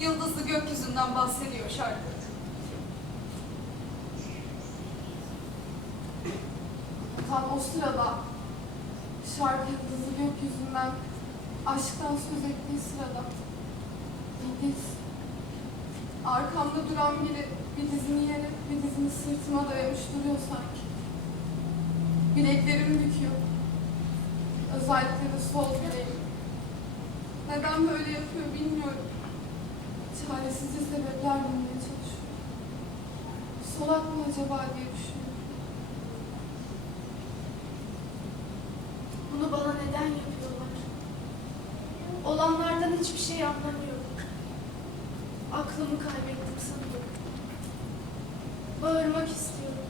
Yıldızlı gökyüzünden bahsediyor şarkı. Tam o sırada şarkı yıldızı gökyüzünden aşktan söz ettiği sırada diz arkamda duran biri bir dizini yere bir dizini sırtıma dayamış duruyor sanki. Bileklerim büküyor. Özellikle de sol bileğim. Neden böyle yapıyor bilmiyorum. Çaresizce sebepler bulmaya çalışıyorum. Solak mı acaba diye düşünüyorum. Bunu bana neden yapıyorlar? Olanlardan hiçbir şey anlamıyorum. Aklımı kaybettim sanırım. Bağırmak istiyorum.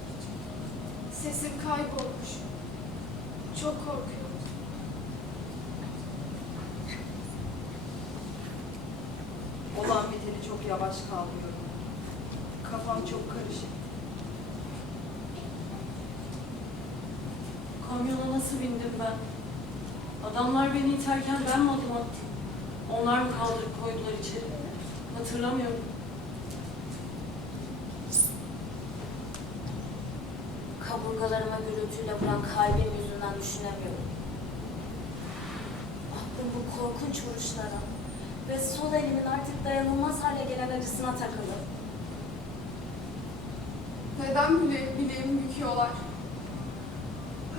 Sesim kaybolmuş. Çok korkuyorum. Olan biteni çok yavaş kavruyorum. Kafam çok karışık. Kamyona nasıl bindim ben? Adamlar beni iterken ben mi adım attım? Onlar mı kaldırıp koydular içeri? Hatırlamıyorum. Kaburgalarıma gürültüyle vuran kalbim yüzünden düşünemiyorum. Aklım bu korkunç vuruşlara ve sol elimin artık dayanılmaz hale gelen acısına takılı. Neden bile bileğimi büküyorlar?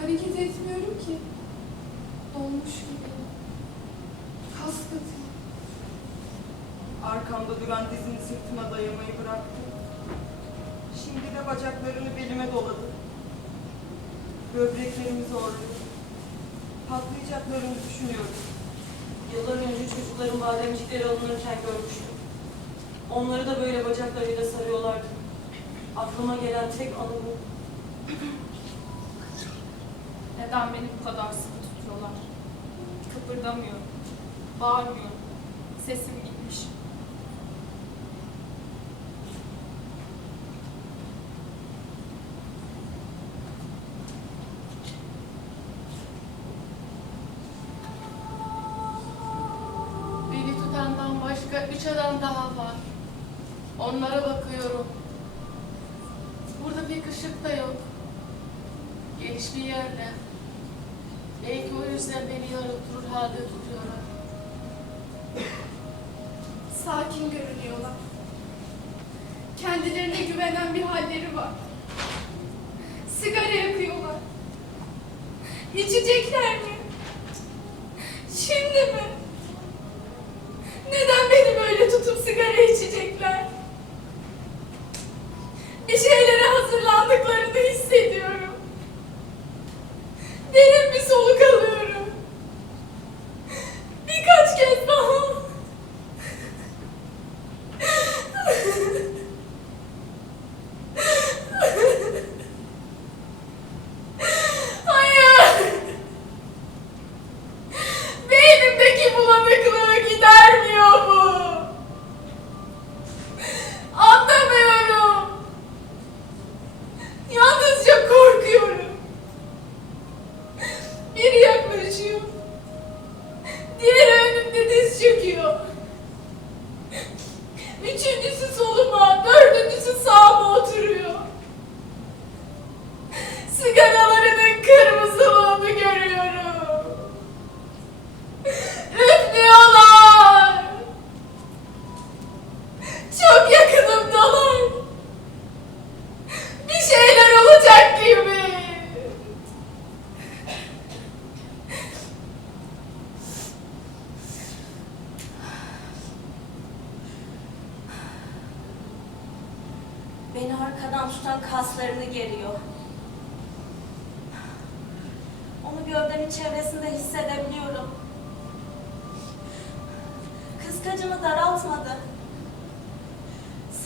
Hareket etmiyorum ki. Dolmuş gibi. Kas katı. Arkamda duran dizini sırtıma dayamayı bıraktı. Şimdi de bacaklarını belime doladı. Böbreklerimi zorluyor. Patlayacaklarını düşünüyorum. Yıllar önce çocukların bademcikleri alınırken görmüştüm. Onları da böyle bacaklarıyla sarıyorlardı. Aklıma gelen tek anı bu. Neden beni bu kadar sıkı tutuyorlar? Kıpırdamıyorum. Bağırmıyorum. Sesim gitmiş. Geniş bir yerde. Belki o yüzden beni yarı oturur halde tutuyorlar. Sakin görünüyorlar. Kendilerine güvenen bir halleri var. Sigara yakıyorlar. İçecekler mi? Şimdi mi? Neden beni böyle tutup sigara içecekler? Bir şeylere hazırlandıklarını hissediyorum. Derin bir soluk alıyorum. Birkaç kez daha. Hayır. Beynimdeki bulanıklığı gidermiyor bu. Anlamıyorum. Yalnızca korkuyorum. Biri yaklaşıyor. Diğeri önümde diz çöküyor. Üçüncüsü soluma, dördüncüsü sağıma oturuyor. Sigaralarının kırmızılığını görüyorum. Üflüyorlar. Çok yakınımdalar. Bir şeyler olacak gibi. Beni arkadan tutan kaslarını geriyor. Gövdemin çevresinde hissedebiliyorum. Kıskacımı daraltmadı.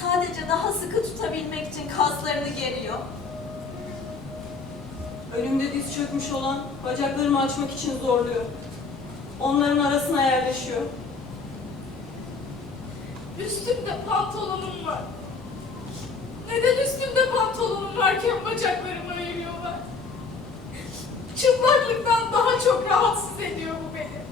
Sadece daha sıkı tutabilmek için kaslarını geriyor. Önümde diz çökmüş olan bacaklarımı açmak için zorluyor. Onların arasına yerleşiyor. Üstümde pantolonum var. Neden üstümde pantolonum varken veriyorlar? Çıplaklıktan daha çok rahatsız ediyor bu beni.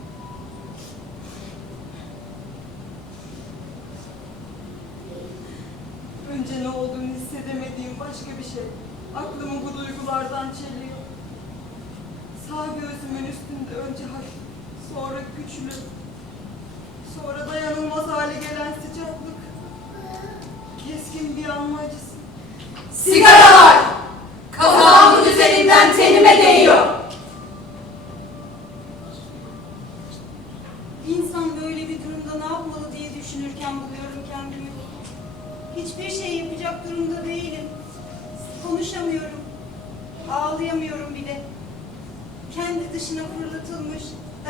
Önce ne olduğunu hissedemediğim başka bir şey. Aklımı bu duygulardan çeliyor. Sağ gözümün üstünde önce hafif, sonra güçlü, sonra dayanılmaz hale gelen sıcaklık. Keskin bir yanma acısı. Sigaralar!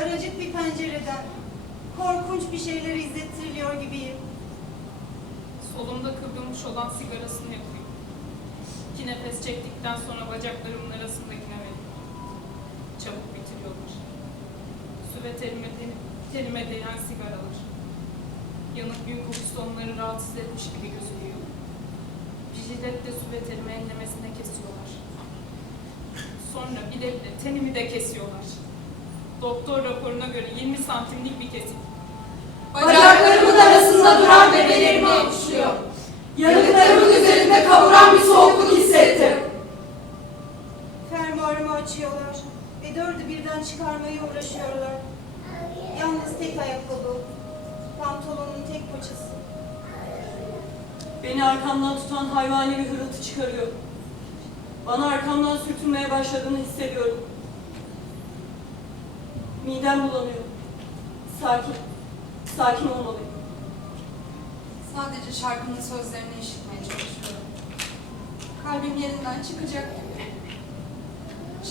Daracık bir pencereden korkunç bir şeyler izlettiriliyor gibiyim. Solumda kıvrılmış olan sigarasını yakıyor. İki nefes çektikten sonra bacaklarımın arasındakine veriyor. Çabuk bitiriyorlar. Su ve terime, terime değen sigaralar. Yanık gün kokusu onları rahatsız etmiş gibi gözüküyor. Bir jiletle su ve terimi enlemesine kesiyorlar. Sonra bile bile tenimi de kesiyorlar. Doktor raporuna göre 20 santimlik bir kesim. Bacaklarımın arasında duran bebelerimi avuçluyor. Yanıklarımın üzerinde kavuran bir soğukluk hissettim. Fermuarımı açıyorlar ve dördü birden çıkarmaya uğraşıyorlar. Yalnız tek ayakkabı, pantolonun tek paçası. Beni arkamdan tutan hayvani bir hırıltı çıkarıyor. Bana arkamdan sürtünmeye başladığını hissediyorum. Midem bulanıyor. Sakin. Sakin olmalıyım. Sadece şarkının sözlerini işitmeye çalışıyorum. Kalbim yerinden çıkacak gibi.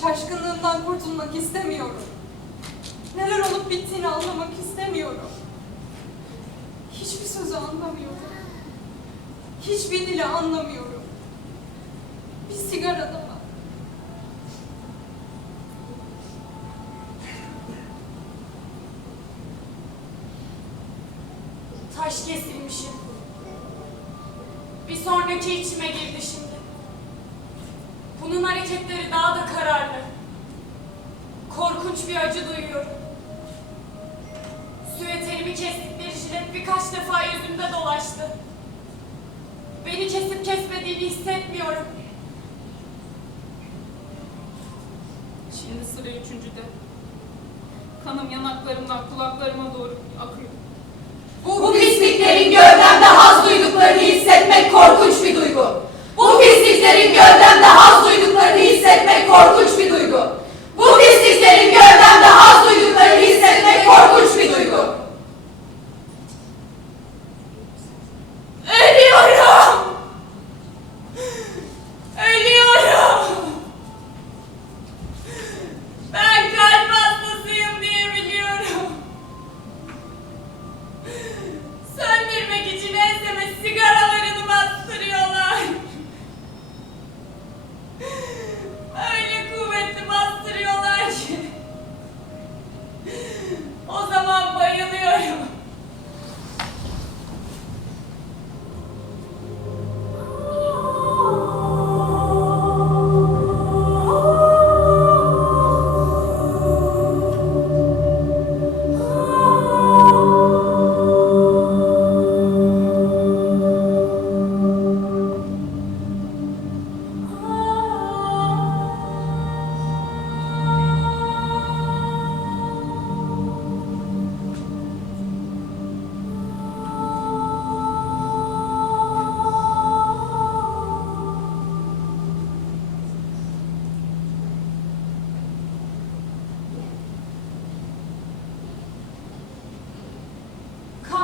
Şaşkınlığımdan kurtulmak istemiyorum. Neler olup bittiğini anlamak istemiyorum. Hiçbir sözü anlamıyorum. Hiçbir dili anlamıyorum. Bir sigara da Sonraki içime girdi şimdi. Bunun hareketleri daha da kararlı. Korkunç bir acı duyuyorum. Süveterimi kestikleri jilet birkaç defa yüzümde dolaştı. Beni kesip kesmediğini hissetmiyorum. Şimdi sıra üçüncüde. Kanım yanaklarımdan kulaklarıma doğru akıyor. Bu pisliklerin gövdemde haz duyduklarını hissetmek korkunç. Bu pisliklerin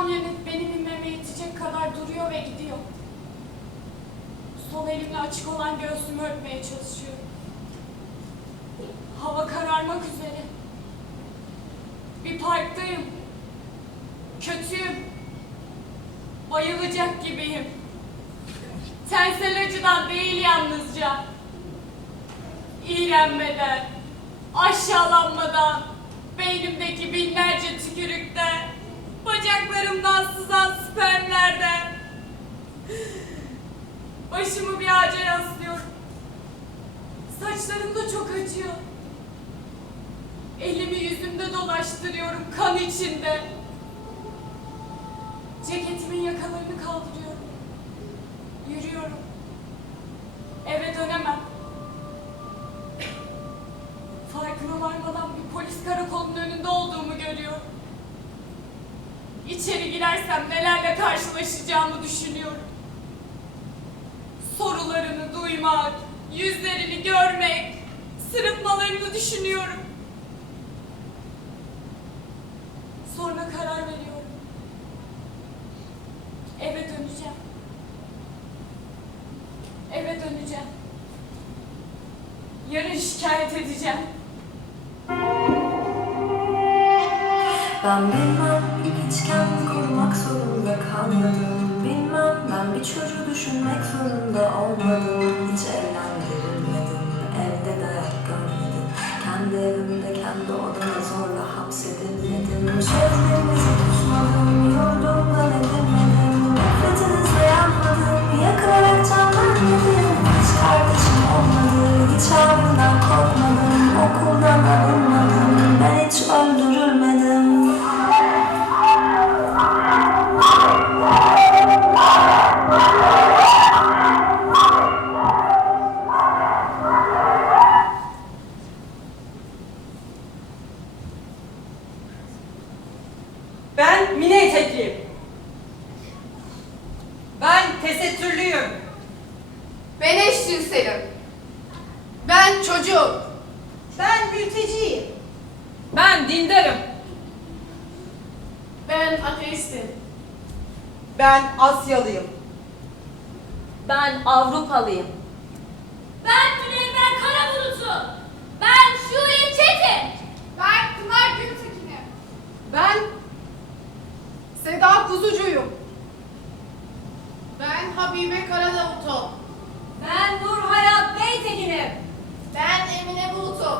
Kamyonet benim inmeme yetecek kadar duruyor ve gidiyor. Sol elimle açık olan göğsümü örtmeye çalışıyorum. Hava kararmak üzere. Bir parktayım. Kötüyüm. Bayılacak gibiyim. Tensel acıdan değil yalnızca. İğrenmeden, aşağılanmadan, beynimdeki binlerce tükürükten, bacaklarımdan sızan spermlerden. Başımı bir ağaca yaslıyorum. Saçlarım da çok acıyor. Elimi yüzümde dolaştırıyorum kan içinde. Ceketimin yakalarını kaldırıyorum. Yürüyorum. Karşılaşacağımı düşünüyorum. Sorularını duymak, yüzlerini görmek, sırıtmalarını düşünüyorum. Sonra karar veriyorum. Eve döneceğim. Eve döneceğim. Yarın şikayet edeceğim. Ben bilmem hiç kendimi korumak zorunda kalmadım Bilmem ben bir çocuğu düşünmek zorunda olmadım. Hiç evlendirilmedim, evde dayak görmedim. Kendi evimde kendi odama zorla hapsedilmedim Asyalıyım. Ben Avrupalıyım. Ben Münevver Karabulut'u. Ben Şule Çetin. Ben Pınar Gültekin'im. Ben Seda Kuzucu'yum. Ben Habibe Karadavut'um. Ben Nur Hayat Beytekin'im. Ben Emine Bulut'um.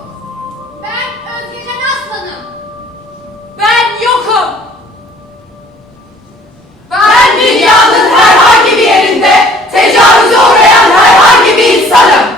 Ben Özgür Aslan'ım. Ben yokum. tecavüze uğrayan herhangi bir insanım.